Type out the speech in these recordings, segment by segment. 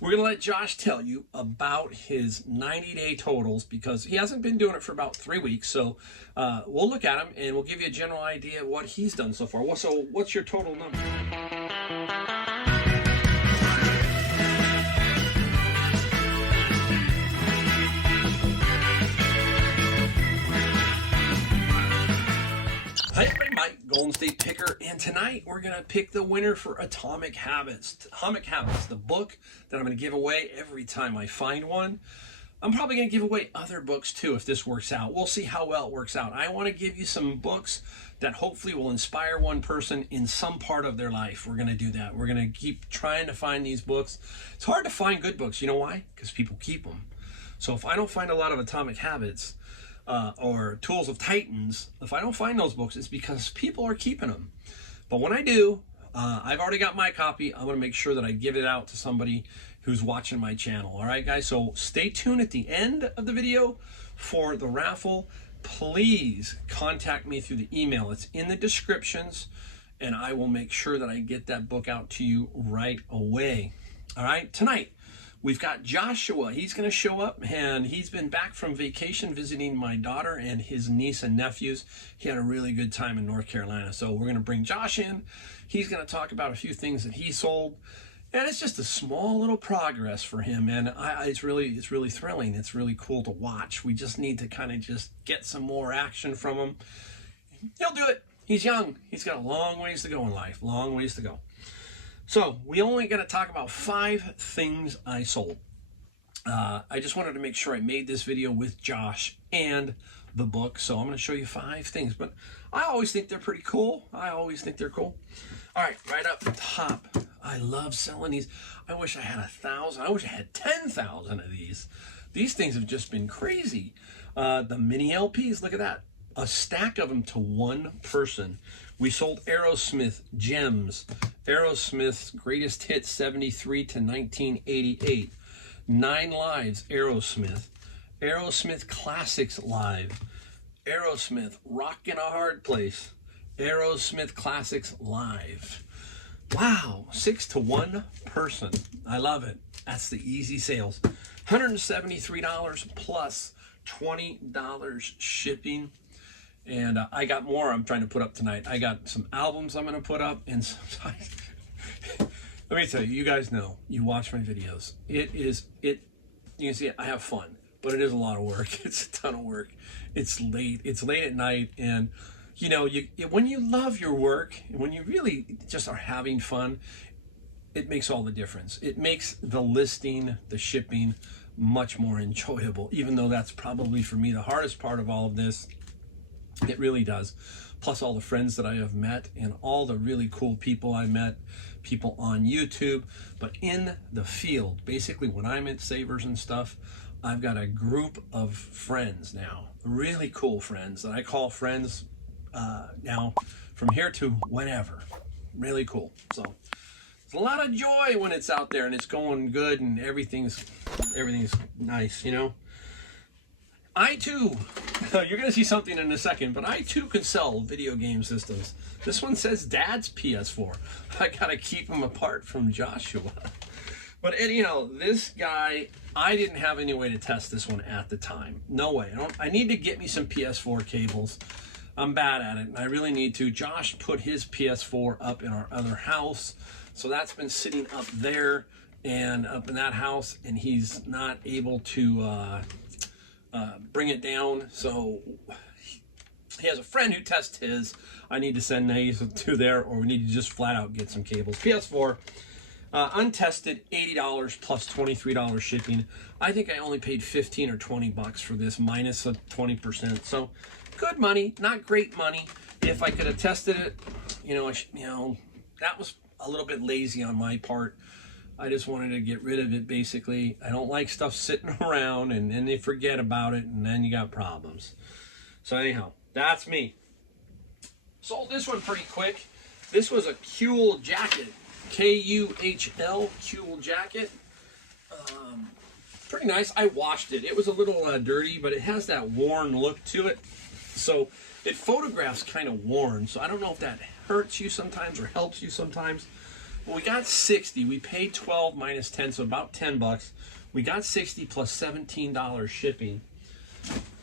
We're going to let Josh tell you about his 90-day totals because he hasn't been doing it for about 3 weeks. So we'll look at him and we'll give you a general idea of what he's done so far. So what's your total number? Hi everybody, Mike, Golden State Picker, and tonight we're going to pick the winner for Atomic Habits. Atomic Habits, the book that I'm going to give away every time I find one. I'm probably going to give away other books too if this works out. We'll see how well it works out. I want to give you some books that hopefully will inspire one person in some part of their life. We're going to do that. We're going to keep trying to find these books. It's hard to find good books. You know why? Because people keep them. So if I don't find a lot of Atomic Habits, or Tools of Titans, if I don't find those books, it's because people are keeping them. But when I do, I've already got my copy. I'm going to make sure that I give it out to somebody who's watching my channel. All right, guys? So stay tuned at the end of the video for the raffle. Please contact me through the email. It's in the descriptions, and I will make sure that I get that book out to you right away. All right? Tonight, we've got Joshua. He's going to show up, and he's been back from vacation visiting my daughter and his niece and nephews. He had a really good time in North Carolina. So we're going to bring Josh in. He's going to talk about a few things that he sold. And it's just a small little progress for him. And it's really thrilling. It's really cool to watch. We just need to kind of just get some more action from him. He'll do it. He's young. He's got a long ways to go in life. Long ways to go. So we only got to talk about 5 things I sold. I just wanted to make sure I made this video with Josh and the book. So I'm going to show you 5 things, but I always think they're pretty cool. I always think they're cool. All right, right up the top. I love selling these. I wish I had 1,000. I wish I had 10,000 of these. These things have just been crazy. The mini LPs, look at that. A stack of them to one person. We sold Aerosmith Gems. Aerosmith's Greatest Hits 73 to 1988. 9 Lives Aerosmith. Aerosmith Classics Live. Aerosmith Rockin' a Hard Place. Aerosmith Classics Live. Wow, 6 to 1 person. I love it. That's the easy sales. $173 plus $20 shipping. And I got more I'm trying to put up tonight. I got some albums I'm going to put up. And sometimes, let me tell you, you guys know, you watch my videos. You can see it, I have fun, but it is a lot of work. It's a ton of work. It's late at night. And, you know, when you love your work, when you really just are having fun, it makes all the difference. It makes the listing, the shipping, much more enjoyable, even though that's probably for me the hardest part of all of this. It really does. Plus all the friends that I have met and all the really cool people I met, people on YouTube, but in the field. Basically, when I'm at Savers and stuff, I've got a group of friends now, really cool friends that I call friends now from here to whenever. Really cool. So it's a lot of joy when it's out there and it's going good and everything's nice, you know. I too, you're going to see something in a second, but I too can sell video game systems. This one says Dad's PS4. I got to keep them apart from Joshua. But you know, this guy, I didn't have any way to test this one at the time. No way. I need to get me some PS4 cables. I'm bad at it, and I really need to. Josh put his PS4 up in our other house, so that's been sitting up there and up in that house, and he's not able to bring it down. So he has a friend who tests his. I need to send these to there, or we need to just flat out get some cables. PS4, untested, $80 plus $23 shipping. I think I only paid 15 or 20 bucks for this, minus a 20%. So good money, not great money. If I could have tested it, you know, that was a little bit lazy on my part. I just wanted to get rid of it, basically. I don't like stuff sitting around and then they forget about it and then you got problems. So anyhow, that's me. Sold this one pretty quick. This was a Kuhl jacket. K-U-H-L, Kuhl jacket. Pretty nice. I washed it. It was a little dirty, but it has that worn look to it. So it photographs kind of worn. So I don't know if that hurts you sometimes or helps you sometimes. Well, we got 60. We paid 12 minus 10, so about $10. We got 60 plus $17 shipping.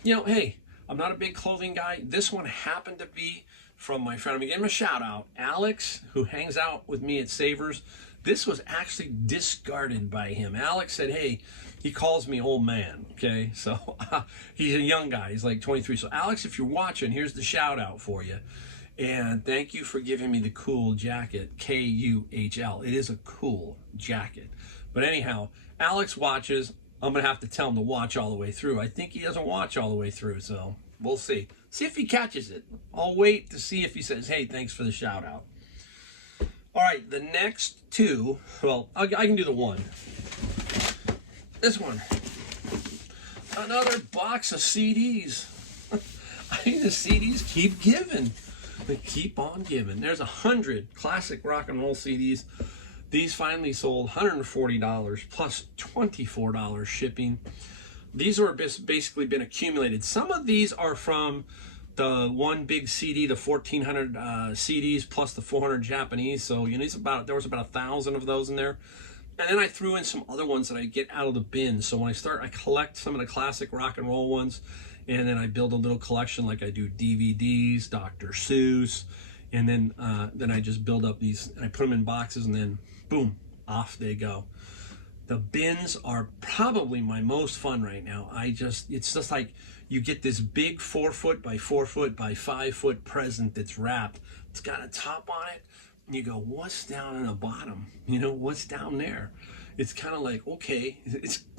You know, hey, I'm not a big clothing guy. This one happened to be from my friend. I'm gonna give him a shout out, Alex, who hangs out with me at Savers. This was actually discarded by him. Alex said, hey, he calls me old man, okay? So he's a young guy. He's like 23. So Alex, if you're watching, here's the shout out for you. And thank you for giving me the cool jacket, Kuhl. It is a cool jacket. But anyhow, Alex watches. I'm going to have to tell him to watch all the way through. I think he doesn't watch all the way through, so we'll see. See if he catches it. I'll wait to see if he says, hey, thanks for the shout out. All right, the next two, well, I can do the one. This one. Another box of CDs. I mean, the CDs keep giving. They keep on giving. There's 100 classic rock and roll CDs. These finally sold $140 plus $24 shipping. These are basically been accumulated. Some of these are from the one big CD, the 1,400 CDs plus the 400 Japanese. So you know, there was about 1,000 of those in there. And then I threw in some other ones that I get out of the bin. So when I collect some of the classic rock and roll ones, and then I build a little collection like I do DVDs, Dr. Seuss, and then I just build up these and I put them in boxes, and then boom, off they go. The bins are probably my most fun right now. It's just like you get this big 4 foot by 4 foot by 5 foot present that's wrapped. It's got a top on it. And you go, what's down in the bottom? You know, what's down there? It's kind of like, okay,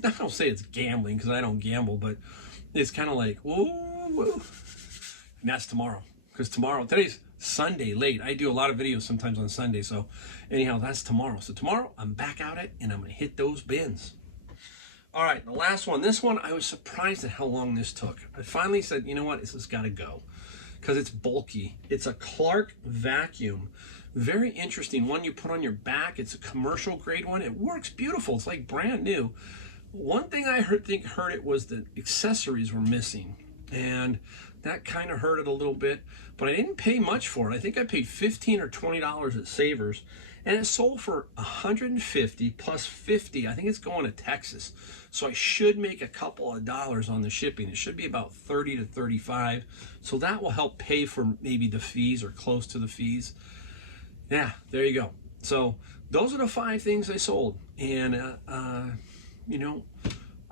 I don't say it's gambling because I don't gamble, but it's kind of like, whoa, whoa. And that's tomorrow. Because today's Sunday late. I do a lot of videos sometimes on Sunday. So anyhow, that's tomorrow. So tomorrow I'm back at it and I'm going to hit those bins. All right, the last one. This one, I was surprised at how long this took. I finally said, you know what? This has got to go because it's bulky. It's a Clark vacuum. Very interesting one you put on your back. It's a commercial grade one. It works beautiful. It's like brand new. One thing I hurt it was the accessories were missing. And that kind of hurt it a little bit, but I didn't pay much for it. I think I paid $15 or $20 at Savers, and it sold for $150 plus $50. I think it's going to Texas, so I should make a couple of dollars on the shipping. It should be about $30 to $35, so that will help pay for maybe the fees or close to the fees. Yeah, there you go. So those are the 5 things I sold, and you know,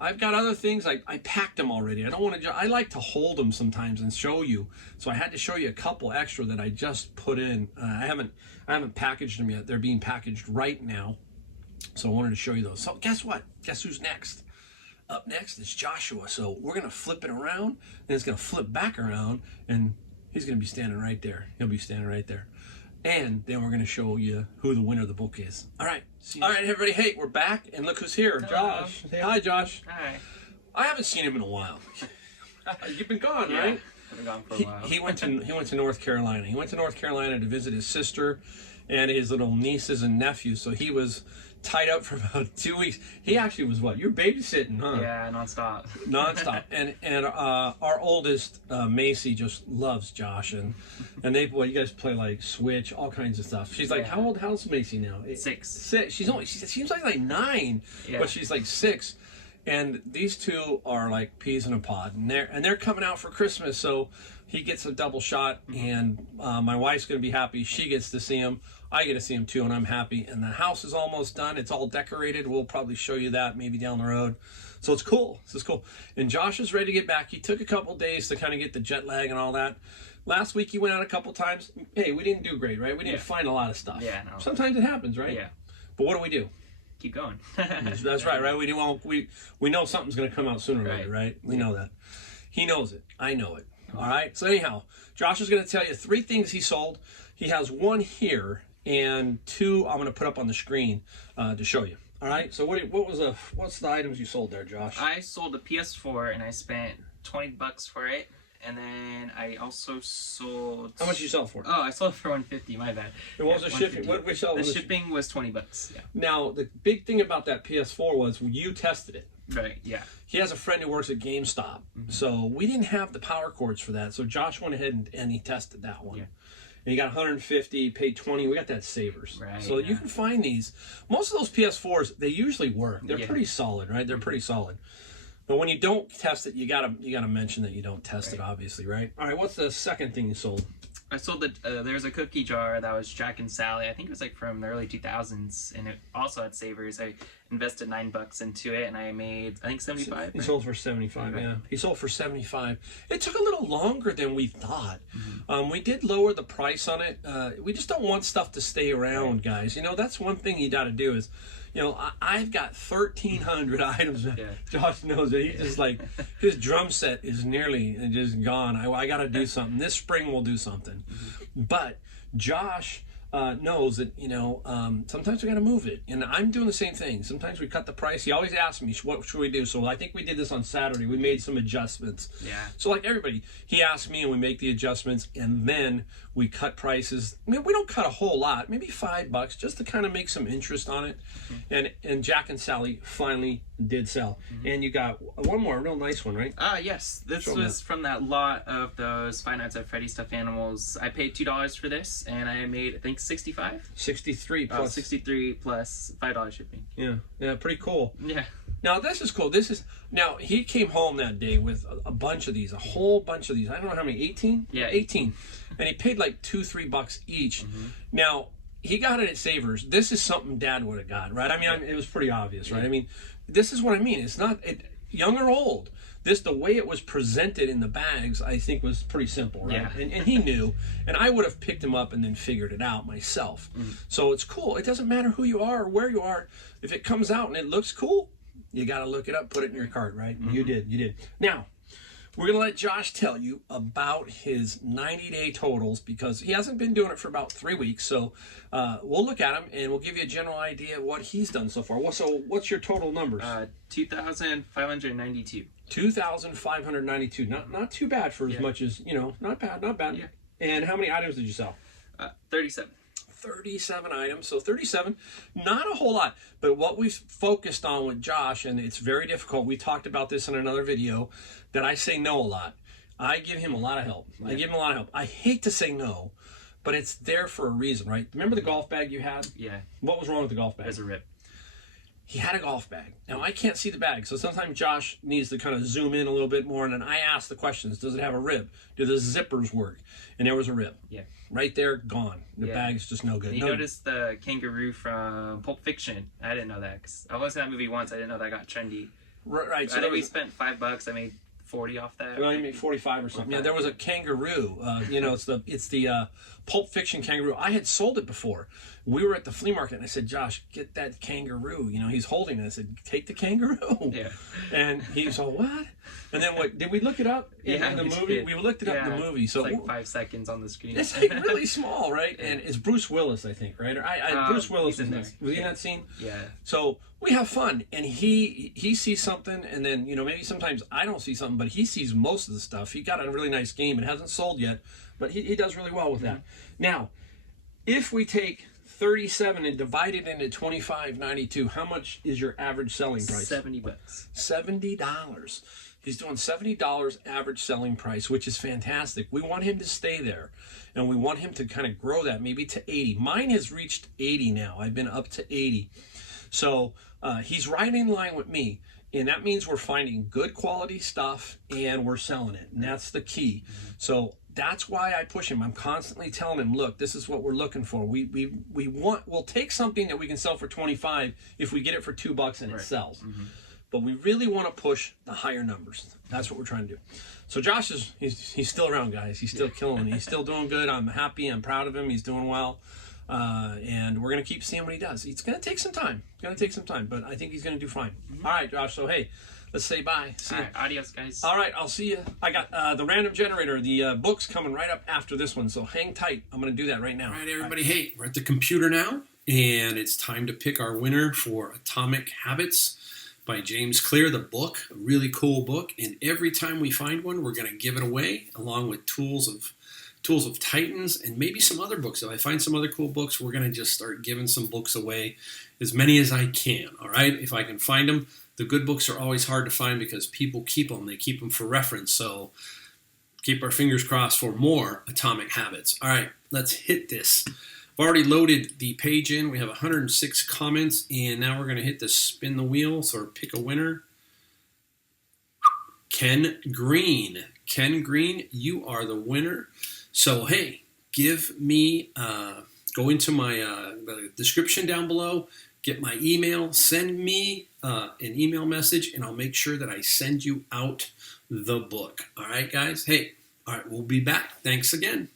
I've got other things. I packed them already. I don't want to. I like to hold them sometimes and show you. So I had to show you a couple extra that I just put in. I haven't packaged them yet. They're being packaged right now. So I wanted to show you those. So guess what? Guess who's next? Up next is Joshua. So we're gonna flip it around, and it's gonna flip back around, and he's gonna be standing right there. He'll be standing right there. And then we're going to show you who the winner of the book is. All right. All right, everybody. Hey, we're back. And look who's here. Hello. Josh. Say hi, Josh. Hi. I haven't seen him in a while. You've been gone, right? I've been gone for a while. He went to North Carolina. He went to North Carolina to visit his sister and his little nieces and nephews. So he was tied up for about 2 weeks. He actually was what? You're babysitting, huh? Yeah, nonstop. Nonstop. And our oldest, Macy, just loves Josh. And you guys play like Switch, all kinds of stuff. She's like, Yeah. how's Macy now? 6. 6. She seems like 9, Yeah. but she's like 6. And these two are like peas in a pod, and they're coming out for Christmas, so he gets a double shot, and my wife's gonna be happy. She gets to see him. I get to see him too, and I'm happy. And the house is almost done. It's all decorated. We'll probably show you that maybe down the road. So it's cool. This is cool. And Josh is ready to get back. He took a couple days to kind of get the jet lag and all that. Last week he went out a couple times. Hey, we didn't do great, right? We didn't find a lot of stuff. Yeah, no. Sometimes it happens, right? Yeah. But what do? Keep going. That's right, right? We know something's going to come out sooner or later, right? We know that. He knows it. I know it. All right? So anyhow, Josh is going to tell you 3 things he sold. He has 1 here and 2 I'm going to put up on the screen to show you. All right? So what's the items you sold there, Josh? I sold a PS4 and I spent $20 for it. And then I also sold... How much did you sell it for? Oh, I sold it for $150. My bad. And what was the shipping? What did we sell? The shipping was $20. Yeah. Now, the big thing about that PS4 was you tested it. Right. Yeah. He has a friend who works at GameStop, so we didn't have the power cords for that. So Josh went ahead and he tested that one. Yeah. and you got 150, paid 20. We got that Savers. Right, so you can find these. Most of those PS4s, they usually work. They're pretty solid, right? They're pretty solid. But when you don't test it, you gotta mention that you don't test it, obviously, right? All right, what's the second thing you sold? I sold there's a cookie jar that was Jack and Sally. I think it was like from the early 2000s, and it also had Savers. I invested $9 into it, and I made, I think, 75. He sold for 75. Yeah, he sold for 75. It took a little longer than we thought. We did lower the price on it. We just don't want stuff to stay around, guys. You know, that's one thing you got to do is, you know, I've got 1,300 items. Josh knows it. He's just like, his drum set is nearly just gone. I got to do something. This spring we'll do something. But Josh knows that, you know, sometimes we got to move it. And I'm doing the same thing. Sometimes we cut the price. He always asks me, what should we do? So I think we did this on Saturday. We made some adjustments. Yeah. So like everybody, he asks me and we make the adjustments, and then we cut prices. I mean, we don't cut a whole lot, maybe $5 just to kind of make some interest on it. And Jack and Sally finally did sell. And you got one more real nice one, right? Yes. This was from that lot of those Five Nights at Freddy's stuffed animals. I paid $2 for this, and I made, I think, 65? 63 plus. 63 plus $5 shipping. Yeah, pretty cool. Yeah. Now this is cool. Now he came home that day with a bunch of these, a whole bunch of these. I don't know how many, 18? Yeah, 18. And he paid like $2-3 each. Now he got it at Savers. This is something Dad would have got, right? I mean, it was pretty obvious, right? I mean, this is what I mean. It's not young or old. The way it was presented in the bags, I think, was pretty simple, right? Yeah. And he knew, and I would have picked him up and then figured it out myself. So it's cool. It doesn't matter who you are or where you are. If it comes out and it looks cool, you got to look it up, put it in your cart, right? You did. Now, we're going to let Josh tell you about his 90-day totals, because he hasn't been doing it for about 3 weeks. So we'll look at him and we'll give you a general idea of what he's done so far. So what's your total numbers? 2,592. 2,592. Not too bad for as much as, you know, not bad. Yeah. And how many items did you sell? 37. 37 items. So 37, not a whole lot. But what we've focused on with Josh, and it's very difficult, we talked about this in another video, that I say no a lot. I give him a lot of help. I hate to say no, but it's there for a reason, right? Remember the golf bag you had? Yeah. What was wrong with the golf bag? There's a rip. He had a golf bag. Now, I can't see the bag, so sometimes Josh needs to kind of zoom in a little bit more, and then I ask the questions. Does it have a rib? Do the zippers work? And there was a rib. Yeah. Right there, gone. The bag's just no good. You noticed the kangaroo from Pulp Fiction. I didn't know that, because I only saw that movie once. I didn't know that got trendy. Right. So I think we spent $5. I made 40 off that. Well, you made 45 or something. Yeah, there was a kangaroo. You know, it's the Pulp Fiction kangaroo. I had sold it before. We were at the flea market, and I said, Josh, get that kangaroo. You know, he's holding it. I said, take the kangaroo. Yeah. And he said, what? And then what? Did we look it up in the movie? Did. We looked it up in the movie. So it's like 5 seconds on the screen. It's like really small, right? And it's Bruce Willis, I think, right? Bruce Willis was in that scene. Yeah. So we have fun, and he sees something, and then, you know, maybe sometimes I don't see something, but he sees most of the stuff. He got a really nice game. It hasn't sold yet, but he does really well with that. Now, if we take 37 and divide it into 25.92, how much is your average selling price? $70. $70. He's doing $70 average selling price, which is fantastic. We want him to stay there, and we want him to kind of grow that maybe to 80. Mine has reached 80 now. I've been up to 80. So he's right in line with me, and that means we're finding good quality stuff and we're selling it, and that's the key. So that's why I push him. I'm constantly telling him, look, this is what we're looking for. We'll take something that we can sell for 25 if we get it for $2 and it sells. But we really want to push the higher numbers. That's what we're trying to do. So Josh he's still around, guys. He's still killing it. He's still doing good. I'm happy. I'm proud of him. He's doing well. And we're going to keep seeing what he does. It's going to take some time. But I think he's going to do fine. All right, Josh. So, hey, let's say bye. See you. Adios, guys. All right, I'll see you. I got the random generator. The book's coming right up after this one, so hang tight. I'm going to do that right now. All right, everybody. Hey, we're at the computer now, and it's time to pick our winner for Atomic Habits by James Clear, the book. A really cool book, and every time we find one, we're going to give it away, along with Tools of Titans and maybe some other books. If I find some other cool books, we're going to just start giving some books away, as many as I can, all right? If I can find them. The good books are always hard to find because people keep them. They keep them for reference. So keep our fingers crossed for more Atomic Habits. All right. let's hit this. I've already loaded the page in. We have 106 comments, and now we're going to hit the spin the wheels or pick a winner. Ken Green. Ken Green, you are the winner. So, hey, give me, go into my the description down below, get my email, send me an email message, and I'll make sure that I send you out the book. All right, guys? Hey, all right, we'll be back. Thanks again.